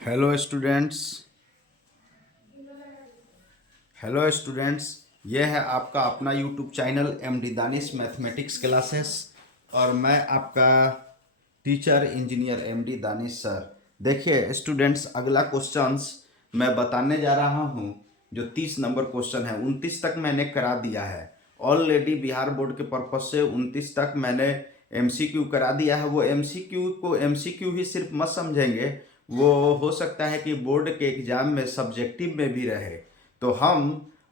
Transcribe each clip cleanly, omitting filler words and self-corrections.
Hello students. Hello students, ये है आपका अपना YouTube channel MD Danish mathematics classes और मैं आपका teacher engineer MD Danish sir. देखिए स्टूडेंट्स, अगला क्वेश्चंस मैं बताने जा रहा हूँ। जो 30 नंबर क्वेश्चन है 29 तक मैंने करा दिया है ऑलरेडी। बिहार बोर्ड के पर्पज से 29 तक मैंने एमसीक्यू करा दिया है। वो एमसीक्यू को एमसीक्यू ही सिर्फ मत समझेंगे, वो हो सकता है कि बोर्ड के एग्जाम में सब्जेक्टिव में भी रहे। तो हम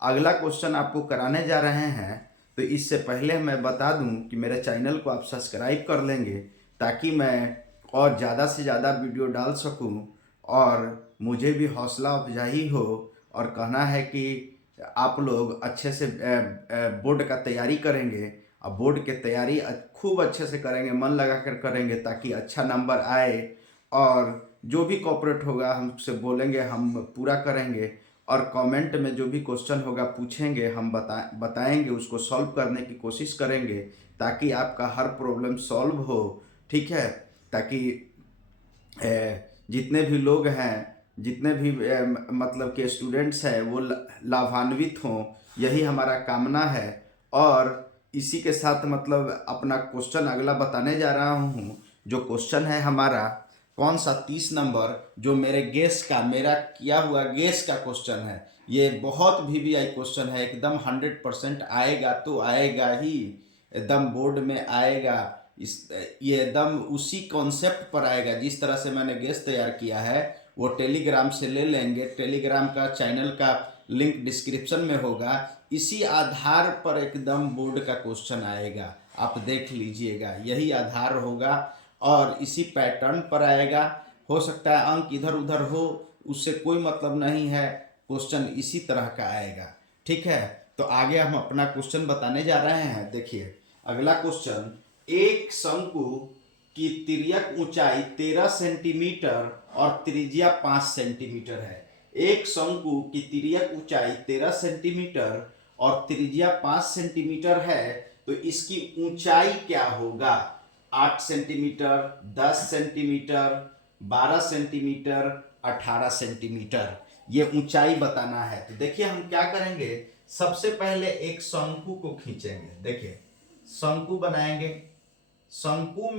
अगला क्वेश्चन आपको कराने जा रहे हैं। तो इससे पहले मैं बता दूं कि मेरे चैनल को आप सब्सक्राइब कर लेंगे ताकि मैं और ज़्यादा से ज़्यादा वीडियो डाल सकूं और मुझे भी हौसला अफजाई हो। और कहना है कि आप लोग अच्छे से बोर्ड का तैयारी करेंगे। अब बोर्ड की तैयारी खूब अच्छे से करेंगे, मन लगा कर करेंगे ताकि अच्छा नंबर आए। और जो भी कॉपरेट होगा हमसे बोलेंगे, हम पूरा करेंगे। और कमेंट में जो भी क्वेश्चन होगा पूछेंगे, हम बताएंगे, उसको सॉल्व करने की कोशिश करेंगे ताकि आपका हर प्रॉब्लम सॉल्व हो। ठीक है, ताकि जितने भी लोग हैं, जितने भी मतलब के स्टूडेंट्स हैं वो लाभान्वित हों, यही हमारा कामना है। और इसी के साथ मतलब अपना क्वेश्चन अगला बताने जा रहा हूँ। जो क्वेश्चन है हमारा कौन सा 30 नंबर, जो मेरा किया हुआ गेस का क्वेश्चन है। ये बहुत VVI क्वेश्चन है, एकदम 100% आएगा तो आएगा ही, एकदम बोर्ड में आएगा। इस ये एकदम उसी कॉन्सेप्ट पर आएगा जिस तरह से मैंने गेस तैयार किया है। वो टेलीग्राम से ले लेंगे, टेलीग्राम का चैनल का लिंक डिस्क्रिप्शन में होगा। इसी आधार पर एकदम बोर्ड का क्वेश्चन आएगा, आप देख लीजिएगा, यही आधार होगा और इसी पैटर्न पर आएगा। हो सकता है अंक इधर उधर हो, उससे कोई मतलब नहीं है, क्वेश्चन इसी तरह का आएगा। ठीक है, तो आगे हम अपना क्वेश्चन बताने जा रहे हैं। देखिए अगला क्वेश्चन, एक शंकु की तिर्यक ऊंचाई 13 सेंटीमीटर और त्रिज्या 5 सेंटीमीटर है। एक शंकु की तिर्यक ऊंचाई 13 सेंटीमीटर और त्रिज्या 5 सेंटीमीटर है, तो इसकी ऊंचाई क्या होगा? 8 सेंटीमीटर, 10 सेंटीमीटर, 12 सेंटीमीटर, 18 सेंटीमीटर, ये ऊंचाई बताना है। तो देखिए हम क्या करेंगे, सबसे पहले एक शंकु को खींचेंगे। देखिए शंकु बनाएंगे। शंकु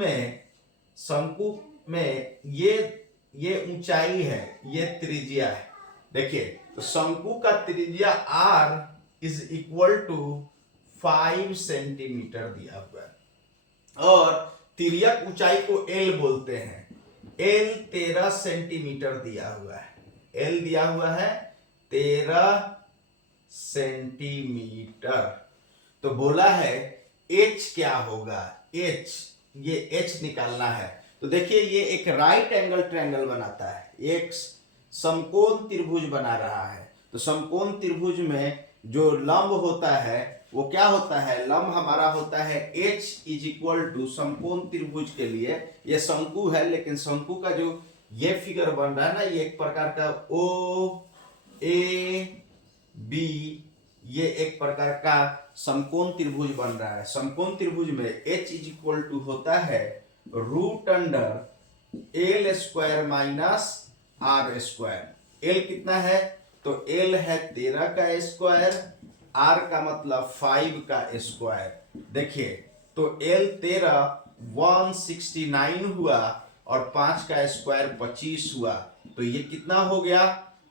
में ये ऊंचाई है, ये त्रिज्या है। देखिए तो शंकु का त्रिज्या r is equal to 5 centimetre दिया हुआ है और तिर्यक ऊंचाई को l बोलते हैं। l 13 सेंटीमीटर दिया हुआ है, l दिया हुआ है 13 सेंटीमीटर। तो बोला है h क्या होगा, h, ये h निकालना है। तो देखिए ये एक राइट एंगल ट्रायंगल बनाता है, एक समकोण त्रिभुज बना रहा है। तो समकोण त्रिभुज में जो लंब होता है वो क्या होता है, लंब हमारा होता है h इज इक्वल टू, समकोण त्रिभुज के लिए ये शंकु है, लेकिन शंकु का जो ये फिगर बन रहा है ना, ये एक प्रकार का ओ ए बी, ये एक प्रकार का समकोण त्रिभुज बन रहा है। समकोण त्रिभुज में h इज इक्वल टू होता है root under L square minus R square. L कितना है, तो एल है 13 का स्क्वायर, आर का मतलब 5 का स्क्वायर। देखिए तो एल 13 169 हुआ और 5 का स्क्वायर 25 हुआ। तो ये कितना हो गया,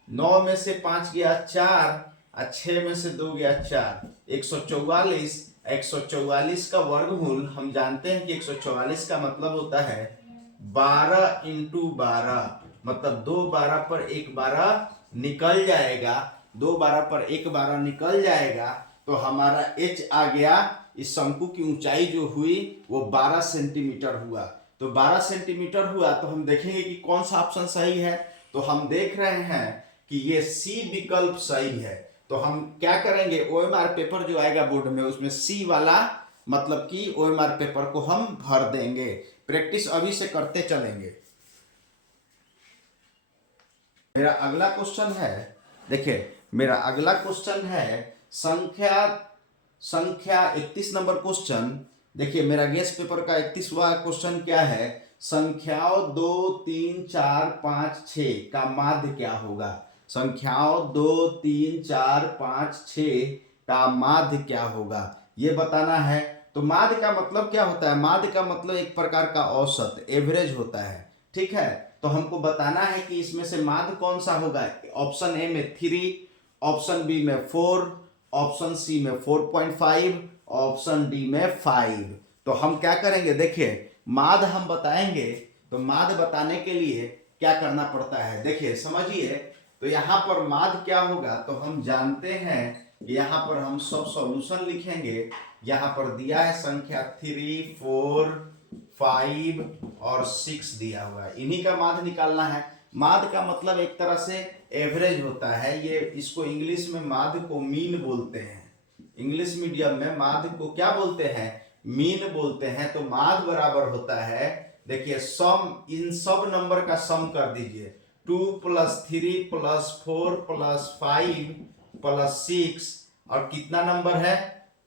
9 में से 5 गया 4 और 6 में से 2 गया 4, 144। 144 का वर्गमूल हम जानते हैं कि 144 का मतलब होता है 12 इंटू 12, मतलब 2 12 पर 1 12 निकल जाएगा, 2 12 पर 1 12 निकल जाएगा। तो हमारा h आ गया, इस शंकु की ऊंचाई जो हुई वो 12 सेंटीमीटर हुआ। तो 12 सेंटीमीटर हुआ तो हम देखेंगे कि कौन सा ऑप्शन सही है। तो हम देख रहे हैं कि ये सी विकल्प सही है। तो हम क्या करेंगे, OMR पेपर जो आएगा बोर्ड में उसमें सी वाला मतलब कि OMR पेपर को हम भर देंगे। प्रैक्टिस अभी से करते चलेंगे। मेरा अगला क्वेश्चन है, देखिए मेरा अगला क्वेश्चन है संख्या संख्या 31 नंबर क्वेश्चन। देखिए मेरा गेस पेपर का 31वां क्वेश्चन क्या है, संख्याओं 2 3 4 5 6 का माध्य क्या होगा। संख्याओं 2 3 4 5 6 का माध्य क्या होगा ये बताना है। तो माध्य का मतलब क्या होता है, माध्य का मतलब एक प्रकार का औसत एवरेज होता है, ठीक है। तो हमको बताना है कि इसमें से माध्य कौन सा होगा। ऑप्शन ए में 3, ऑप्शन बी में 4, ऑप्शन सी में 4.5, ऑप्शन डी में 5। तो हम क्या करेंगे, देखिए माध्य हम बताएंगे, तो माध्य बताने के लिए क्या करना पड़ता है, देखिए समझिए। तो यहाँ पर माध्य क्या होगा, तो हम जानते हैं कि यहाँ पर हम सब सॉल्यूशन लिखेंगे। यहाँ पर दिया है संख्या 3 4 5 और 6 दिया हुआ है, इन्हीं का माध्य निकालना है। माध्य का मतलब एक तरह से एवरेज होता है, ये इसको इंग्लिश में माध्य को मीन बोलते हैं। इंग्लिश मीडियम में माध्य को क्या बोलते हैं, मीन बोलते हैं। तो माध्य बराबर होता है, देखिए सम, इन सब नंबर का सम कर दीजिए, 2 + 3 + 4 + 5 + 6 और कितना नंबर है,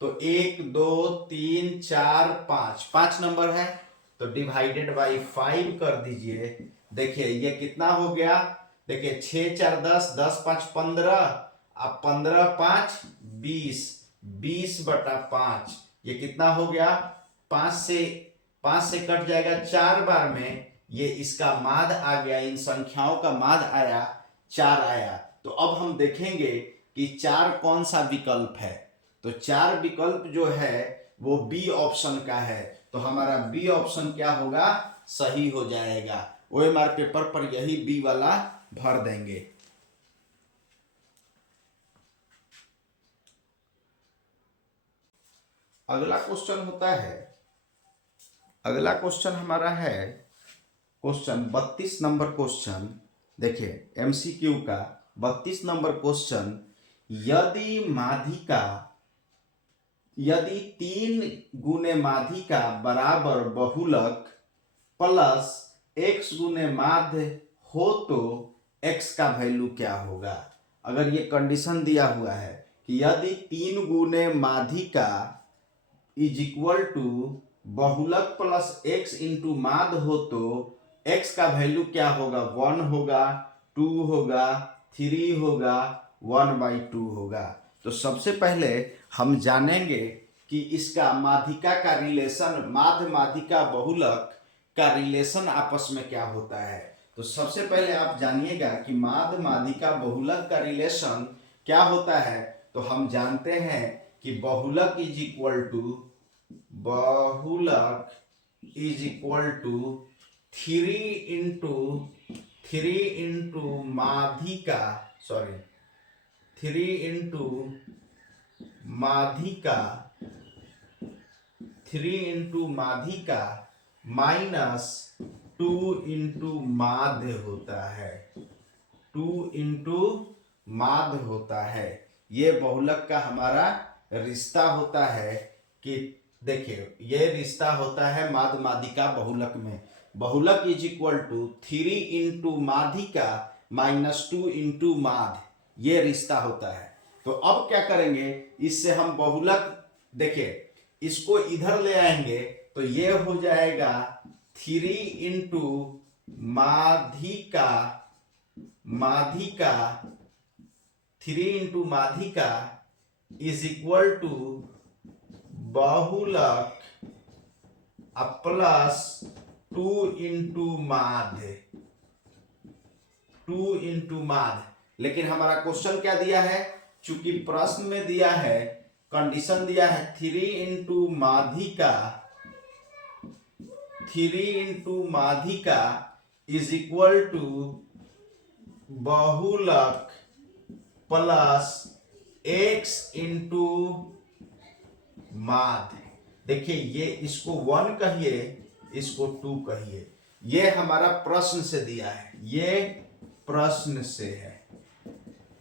तो 1 2 3 4 5, 5 नंबर है। तो डिवाइडेड बाई 5 कर दीजिए। देखिए ये कितना हो गया, देखिए 6 4 10, 10 5 15, अब 15 5 20, 20/5, ये कितना हो गया, 5 से कट जाएगा 4 बार में, ये इसका माध्य आ गया, इन संख्याओं का माध्य आया 4 आया। तो अब हम देखेंगे कि 4 कौन सा विकल्प है। तो 4 विकल्प जो है वो बी ऑप्शन का है, तो हमारा बी ऑप्शन क्या होगा, सही हो जाएगा। ओएमआर पेपर पर यही बी वाला भर देंगे। अगला क्वेश्चन होता है, अगला क्वेश्चन हमारा है क्वेश्चन 32 नंबर क्वेश्चन। देखिए एमसीक्यू का 32 नंबर क्वेश्चन, यदि 3 गुने माध्यिका बराबर बहुलक प्लस x गुने माध्य हो तो x का वैल्यू क्या होगा। अगर ये कंडीशन दिया हुआ है कि यदि 3 गुने माध्यिका इज इक्वल टू बहुलक प्लस x इंटू माध्य हो तो x का वैल्यू क्या होगा, 1 होगा, 2 होगा, 3 होगा, 1/2 होगा। तो सबसे पहले हम जानेंगे कि इसका माध्यिका का रिलेशन, माध्य माध्यिका बहुलक का रिलेशन आपस में क्या होता है। तो सबसे पहले आप जानिएगा कि माध्य माध्यिका बहुलक का रिलेशन क्या होता है। तो हम जानते हैं कि बहुलक इज इक्वल टू 3 इंटू माध्यिका, सॉरी 3 इंटू माध्यिका माइनस 2 इंटू माध्य होता है, 2 इंटू माध्य होता है। ये बहुलक का हमारा रिश्ता होता है कि देखिए ये रिश्ता होता है माध्य माध्यिका बहुलक में। बहुलक इज इक्वल टू 3 इंटू माध्यिका माइनस 2 इंटू माध्य, ये रिश्ता होता है। तो अब क्या करेंगे, इससे हम बहुलक, देखिए इसको इधर ले आएंगे तो ये हो जाएगा 3 इंटू माध्यिका 3 इंटू माध्यिका इज इक्वल टू बहुलक प्लस 2 इंटू माध्य, 2 इंटू माध्य। लेकिन हमारा क्वेश्चन क्या दिया है, चूंकि प्रश्न में दिया है, कंडीशन दिया है 3 इंटू माध्यिका इज इक्वल टू बहुलक प्लस x इंटू माध्य। देखिए ये इसको 1 कहिए, इसको 2 कहिए, ये हमारा प्रश्न से दिया है, ये प्रश्न से है,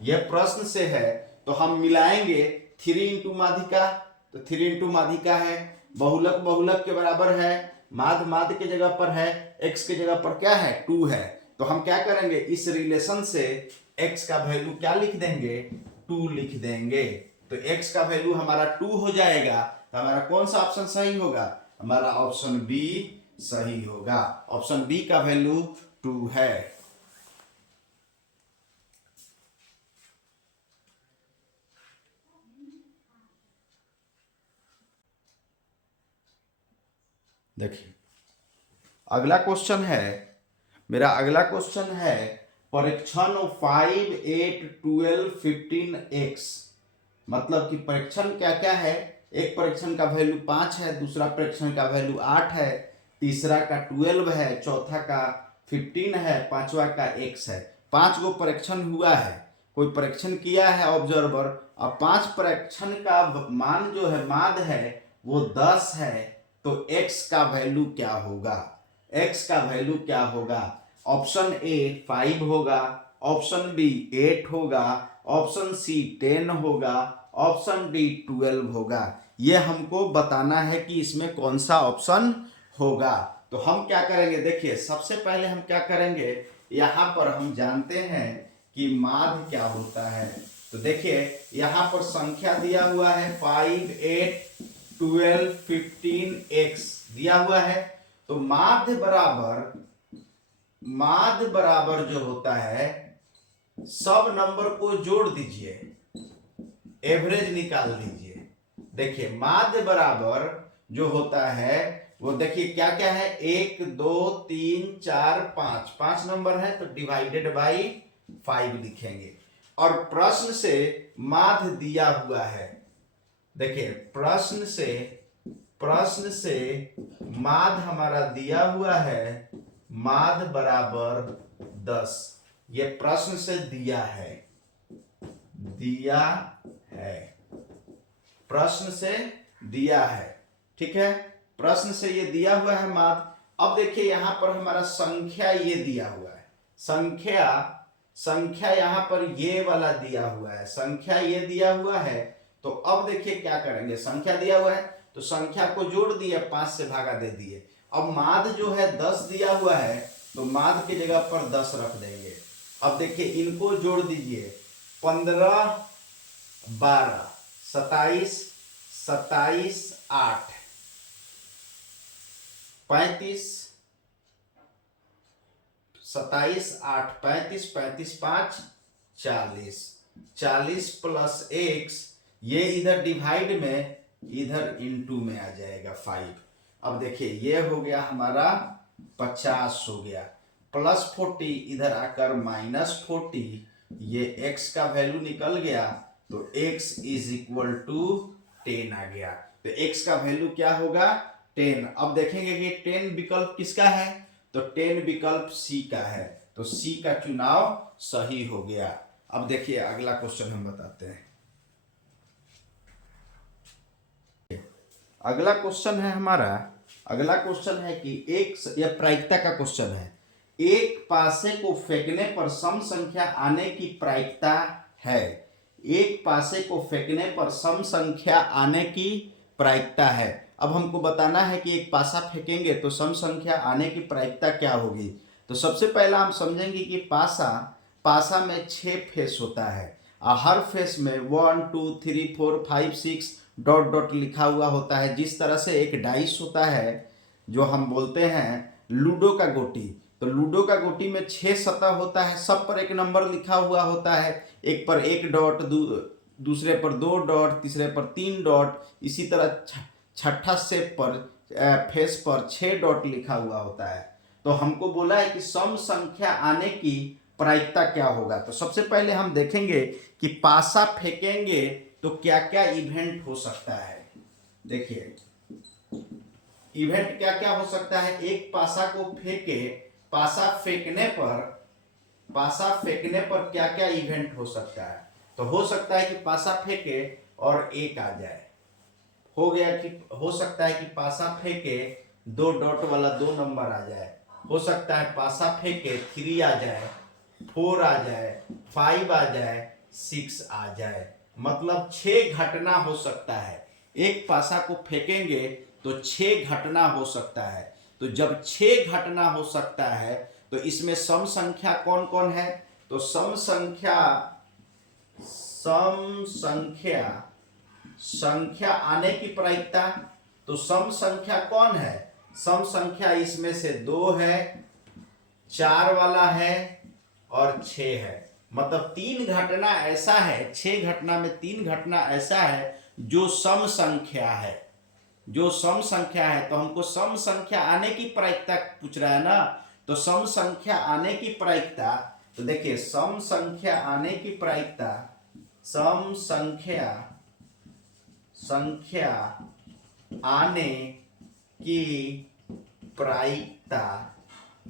ये प्रश्न से है। तो हम मिलाएंगे 3 इंटू माध्यिका, तो 3 इंटू माध्यिका है, बहुलक बहुलक के बराबर है, माध्य माध्य के जगह पर है, x के जगह पर क्या है, 2 है। तो हम क्या करेंगे, इस रिलेशन से x का वैल्यू क्या लिख देंगे, 2 लिख देंगे। तो x का वैल्यू हमारा 2 हो जाएगा। तो हमारा कौन सा ऑप्शन सही होगा, हमारा ऑप्शन बी सही होगा। ऑप्शन बी का वैल्यू 2 है। देखिए अगला क्वेश्चन है, मेरा अगला क्वेश्चन है परीक्षण 5, 8, 12, 15x। मतलब कि परीक्षण क्या क्या है, एक परीक्षण का वैल्यू 5 है, दूसरा परीक्षण का वैल्यू 8 है, तीसरा का 12 है, चौथा का 15 है, पांचवा का x है। 5 गो परीक्षण हुआ है, कोई परीक्षण किया है ऑब्जर्वर, और 5 परीक्षण का मान जो है माद है वो 10 है, तो x का वैल्यू क्या होगा, x का वैल्यू क्या होगा। ऑप्शन ए 5 होगा, ऑप्शन बी 8 होगा, ऑप्शन सी 10 होगा, ऑप्शन डी 12 होगा। ये हमको बताना है कि इसमें कौन सा ऑप्शन होगा। तो हम क्या करेंगे, देखिए सबसे पहले हम क्या करेंगे, यहां पर हम जानते हैं कि माध्य क्या होता है। तो देखिए यहां पर संख्या दिया हुआ है 5, 8, 12, 15x दिया हुआ है। तो माध्य बराबर जो होता है, सब नंबर को जोड़ दीजिए, एवरेज निकाल लीजिए। देखिए माध्य बराबर जो होता है वो देखिए क्या क्या है, 1, 2, 3, 4, 5, 5 नंबर है तो डिवाइडेड बाई 5 लिखेंगे। और प्रश्न से माध्य दिया हुआ है, देखिए प्रश्न से माध्य हमारा दिया हुआ है, माध्य बराबर 10। ये प्रश्न से दिया है, प्रश्न से दिया है, ठीक है, प्रश्न से ये दिया हुआ है माध्य। अब देखिए यहां पर हमारा संख्या ये दिया हुआ है, संख्या यहां पर ये वाला दिया हुआ है, संख्या ये दिया हुआ है। तो अब देखिए क्या करेंगे, संख्या दिया हुआ है तो संख्या को जोड़ दिए, 5 से भागा दे दिए। अब माध्य जो है 10 दिया हुआ है तो माध्य की जगह पर 10 रख देंगे। अब देखिए इनको जोड़ दीजिए, 15, 12, 27, 8, 35, 27, 8, 35, 35, 5, 40, 40 प्लस x, ये इधर डिवाइड में, इधर इनटू में आ जाएगा 5। अब देखिए ये हो गया हमारा 50 हो गया, प्लस 40 इधर आकर माइनस 40, ये x का वैल्यू निकल गया तो x इज इक्वल टू 10 आ गया। तो x का वैल्यू क्या होगा, 10। अब देखेंगे कि 10 विकल्प किसका है, तो 10 विकल्प सी का है, तो सी का चुनाव सही हो गया। अब देखिए अगला क्वेश्चन हम बताते हैं। अगला क्वेश्चन है हमारा, अगला क्वेश्चन है कि यह प्रायिकता का क्वेश्चन है, एक पासे को फेंकने पर सम संख्या आने की प्रायिकता है, एक पासे को फेंकने पर सम संख्या आने की प्रायिकता है। अब हमको बताना है कि एक पासा फेंकेंगे तो सम संख्या आने की प्रायिकता क्या होगी। तो सबसे पहला हम समझेंगे कि पासा में 6 फेस होता है और हर फेस में 1, 2, 3, 4, 5, 6 डॉट डॉट लिखा हुआ होता है। जिस तरह से एक डाइस होता है जो हम बोलते हैं लूडो का गोटी, तो लूडो का गोटी में 6 सतह होता है, सब पर एक नंबर लिखा हुआ होता है, एक पर 1 डॉट, दूसरे पर 2 डॉट, तीसरे पर 3 डॉट, इसी तरह छठा सेप पर फेस पर 6 डॉट लिखा हुआ होता है। तो हमको बोला है कि सम संख्या आने की प्रायिकता क्या होगा। तो सबसे पहले हम देखेंगे कि पासा फेंकेंगे तो क्या क्या इवेंट हो सकता है। देखिए इवेंट क्या क्या हो सकता है, एक पासा को फेंके, पासा फेंकने पर क्या क्या इवेंट हो सकता है। तो हो सकता है कि पासा फेंके और 1 आ जाए, हो गया कि हो सकता है कि पासा फेंके 2 डॉट वाला 2 नंबर आ जाए, हो सकता है पासा फेंके 3 आ जाए, 4 आ जाए, 5 आ जाए, 6 आ जाए। मतलब 6 घटना हो सकता है, एक पासा को फेंकेंगे तो 6 घटना हो सकता है। तो जब 6 घटना हो सकता है तो इसमें सम संख्या कौन कौन है, तो सम संख्या आने की प्रायिकता, तो सम संख्या कौन है, सम संख्या इसमें से 2 है, 4 वाला है और 6 है। मतलब 3 घटना ऐसा है, 6 घटना में 3 घटना ऐसा है जो सम संख्या है, जो सम संख्या है। तो हमको सम संख्या आने की प्रायिकता पूछ रहा है ना, तो सम संख्या आने की प्रायिकता, तो देखिए सम संख्या आने की प्रायिकता, सम संख्या आने की प्रायिकता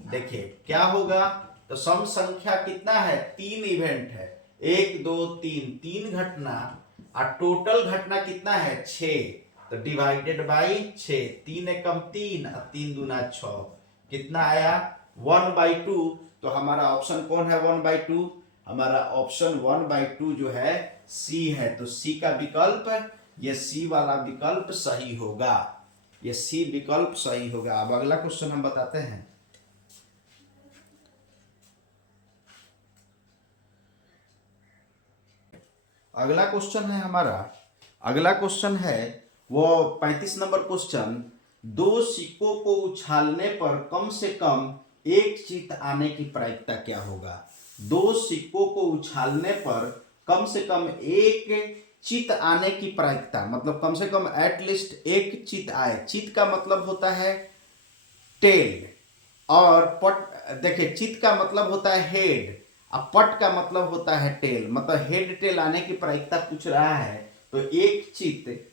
देखिए क्या होगा। तो सम संख्या कितना है, 3 इवेंट है, 1 2 3, 3 घटना, और टोटल घटना कितना है, 6। तो डिवाइडेड बाई 6, 3 एकम 3 और 3 दूना 6, कितना आया 1/2। तो हमारा ऑप्शन कौन है 1/2, हमारा ऑप्शन 1/2 जो है सी है। तो सी का विकल्प, ये सी वाला विकल्प सही होगा, ये सी विकल्प सही होगा। अब अगला क्वेश्चन हम बताते हैं। अगला क्वेश्चन है हमारा, अगला क्वेश्चन है वो 35 नंबर क्वेश्चन, 2 सिक्कों को उछालने पर कम से कम एक चित आने की प्रायिकता क्या होगा। 2 सिक्कों को उछालने पर कम से कम एक चित आने की प्रायिकता, मतलब कम से कम एटलीस्ट एक चित आए। चित का मतलब होता है टेल, और पट, देखिए चित का मतलब होता है हेड, अब पट का मतलब होता है टेल, मतलब हेड टेल आने की प्रायिकता पूछ रहा है। तो एक चित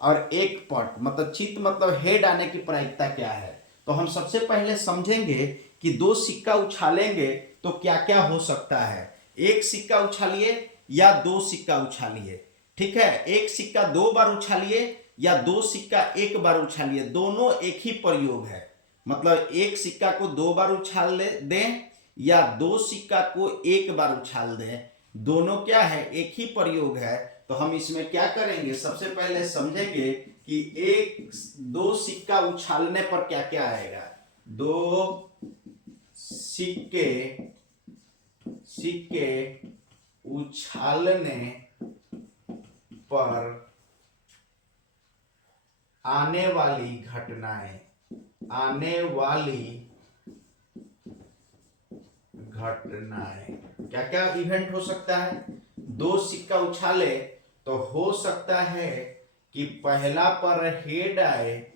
और एक पट, मतलब चित मतलब हेड आने की प्रायिकता क्या है। तो हम सबसे पहले समझेंगे कि 2 सिक्का उछालेंगे तो क्या क्या हो सकता है। एक सिक्का उछालिए या 2 सिक्का उछालिए, ठीक है, एक सिक्का 2 बार उछालिए या 2 सिक्का 1 बार उछालिए, दोनों एक ही प्रयोग है। मतलब एक सिक्का को 2 बार उछाल दें या 2 सिक्का को 1 बार उछाल दें, दोनों क्या है, एक ही प्रयोग है। तो हम इसमें क्या करेंगे, सबसे पहले समझेंगे कि 2 सिक्का उछालने पर क्या क्या आएगा। 2 सिक्के उछालने पर आने वाली घटनाएं, क्या क्या इवेंट हो सकता है। 2 सिक्का उछाले तो हो सकता है कि पहला पर हेड आए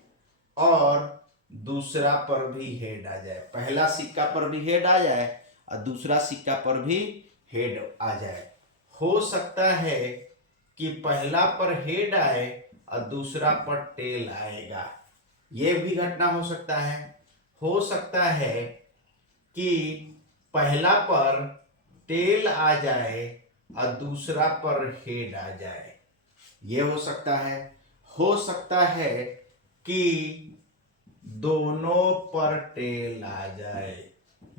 और दूसरा पर भी हेड आ जाए, पहला सिक्का पर भी हेड आ जाए और दूसरा सिक्का पर भी हेड आ जाए। हो सकता है कि पहला पर हेड आए और दूसरा पर टेल आएगा, यह भी घटना हो सकता है। हो सकता है कि पहला पर टेल आ जाए और दूसरा पर हेड आ जाए, यह हो सकता है। हो सकता है कि दोनों पर टेल आ जाए,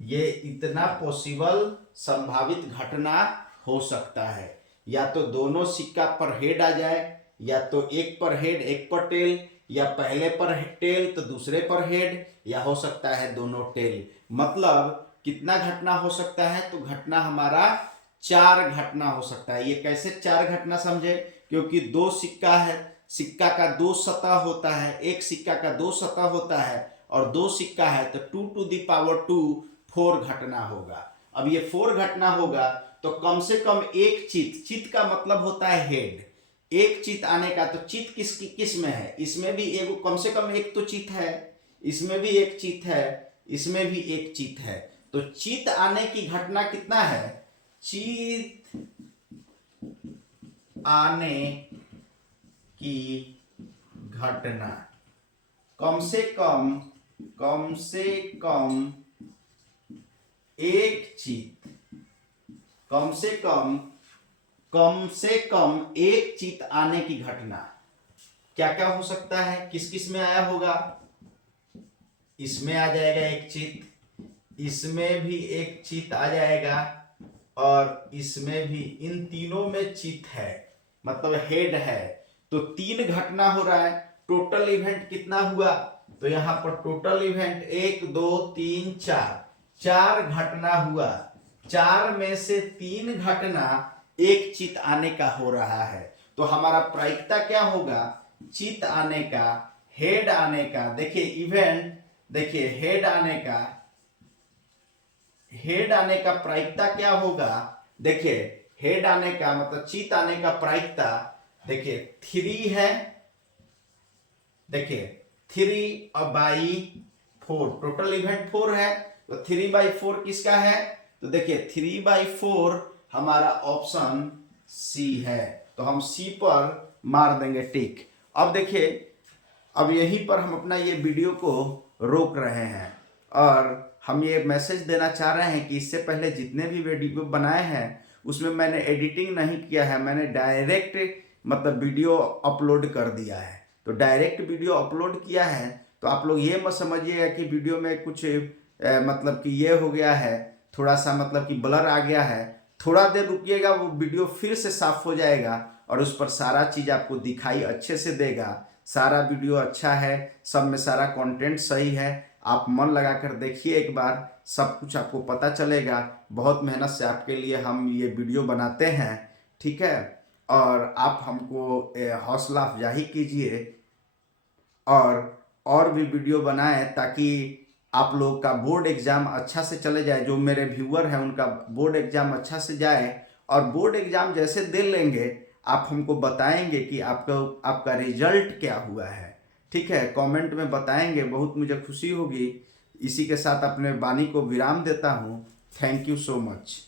ये इतना पॉसिबल संभावित घटना हो सकता है। या तो दोनों सिक्का पर हेड आ जाए, या तो एक पर हेड एक पर टेल, या पहले पर टेल तो दूसरे पर हेड, या हो सकता है दोनों टेल। मतलब कितना घटना हो सकता है, तो घटना हमारा 4 घटना हो सकता है। ये कैसे 4 घटना समझे, क्योंकि 2 सिक्का है, सिक्का का 2 सतह होता है, एक सिक्का का 2 सतह होता है और 2 सिक्का है तो 2 4 घटना होगा। अब ये 4 घटना होगा तो कम से कम एक चित का मतलब होता है हेड, एक चित आने का। तो चित किस में है, इसमें भी एक, कम से कम एक तो चित है, इसमें भी एक चित है, इसमें भी एक चित है। तो चित आने की घटना कितना है, चित आने की घटना कम से कम एक चित, कम से कम एक चित आने की घटना क्या क्या हो सकता है, किस किस में आया होगा। इसमें आ जाएगा एक चित, इसमें भी एक चित आ जाएगा और इसमें भी, इन तीनों में चित है, मतलब हेड है। तो 3 घटना हो रहा है। टोटल इवेंट कितना हुआ, तो यहां पर टोटल इवेंट 1 2 3 4 घटना हुआ। 4 में से 3 घटना एक चित आने का हो रहा है। तो हमारा प्रायिकता क्या होगा, चित आने का, हेड आने का, देखिए इवेंट, देखिए हेड आने का प्रायिकता क्या होगा। देखिए हेड आने का मतलब चित आने का प्रायिकता देखिए 3 है। देखिए 3/4, टोटल इवेंट 4 है, तो 3/4 किसका है। तो देखिए 3/4 हमारा ऑप्शन सी है, तो हम सी पर मार देंगे टिक। अब देखिए अब यहीं पर हम अपना ये वीडियो को रोक रहे हैं और हम ये मैसेज देना चाह रहे हैं कि इससे पहले जितने भी वीडियो बनाए हैं उसमें मैंने एडिटिंग नहीं किया है, मैंने डायरेक्ट मतलब वीडियो अपलोड कर दिया है। तो डायरेक्ट वीडियो अपलोड किया है तो आप लोग ये मत समझिएगा कि वीडियो में कुछ मतलब कि ये हो गया है, थोड़ा सा मतलब कि ब्लर आ गया है। थोड़ा देर रुकिएगा, वो वीडियो फिर से साफ हो जाएगा और उस पर सारा चीज़ आपको दिखाई अच्छे से देगा। सारा वीडियो अच्छा है, सब में सारा कंटेंट सही है। आप मन लगाकर देखिए एक बार, सब कुछ आपको पता चलेगा। बहुत मेहनत से आपके लिए हम ये वीडियो बनाते हैं, ठीक है। और आप हमको हौसला अफजाई कीजिए और भी वीडियो बनाएं ताकि आप लोग का बोर्ड एग्ज़ाम अच्छा से चले जाए। जो मेरे व्यूअर हैं उनका बोर्ड एग्ज़ाम अच्छा से जाए, और बोर्ड एग्ज़ाम जैसे दे लेंगे आप हमको बताएंगे कि आपका रिजल्ट क्या हुआ है, ठीक है। कमेंट में बताएंगे, बहुत मुझे खुशी होगी। इसी के साथ अपने वाणी को विराम देता हूँ। Thank you so much.